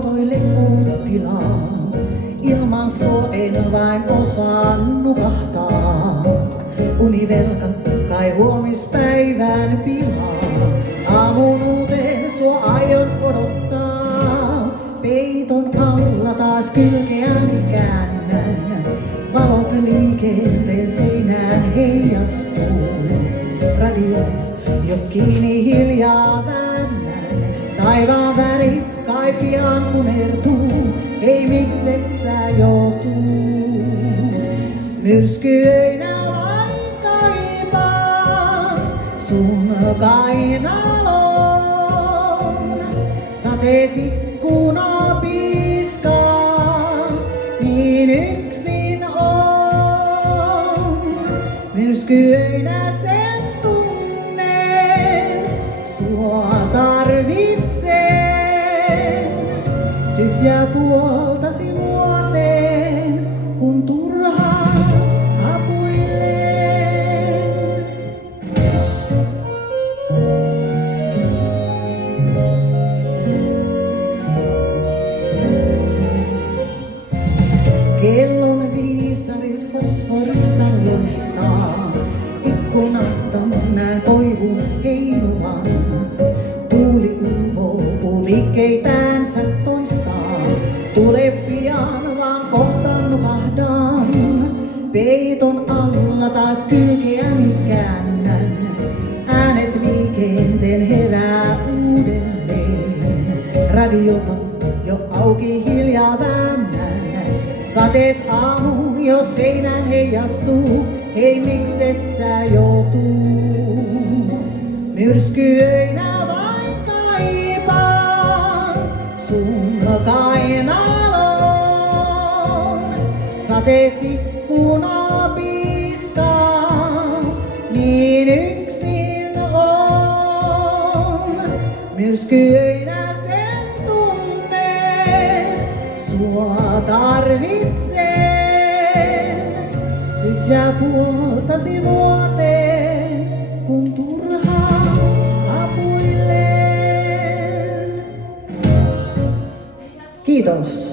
autoille muuttilaan. Ilman sua en vain osaa nukahtaa. Univelka kai huomispäivän pilaa. Aamun uuteen sua aion odottaa. Peiton alla taas kylkeäni käännän. Valot liikenteen seinään heijastuu. Radio jo kiinni hiljaa väännän. Taivaan värit kai pian unertuu. Ei mikset sä joutuu. Myrskyöinä vain kaipaan sun kainaloon. Sateet ikkuna piiskaa, niin yksin on. Myrskyöinä sen tunnen, sua tarvitsen. Tyhjää puoltasi vuoteen, kun turhaan hapuilen. Kellon viisarit fosforista loistaa. Ikkunasta näen koivun heiluvan. Tuuli uvoo puuliikkeitäänsä toistaa. Tule pian vaan kohta nukahdan. Peiton alla taas kylkeäni käännän. Äänet liikenteen herää uudelleen. Radiota jo auki hiljaa väännän. Sateet aamuun jo seinään heijastuu. Ei mikset sä joutuu. Myrskyöinä vain kaipaan sun kainaloon. Sateet ikkuna piiskaa, niin yksin on. Myrskyöinä sen tunnen, sua tarvitsen. Tyhjää puoltasi vuoteen, kun turhaan hapuilen. Kiitos.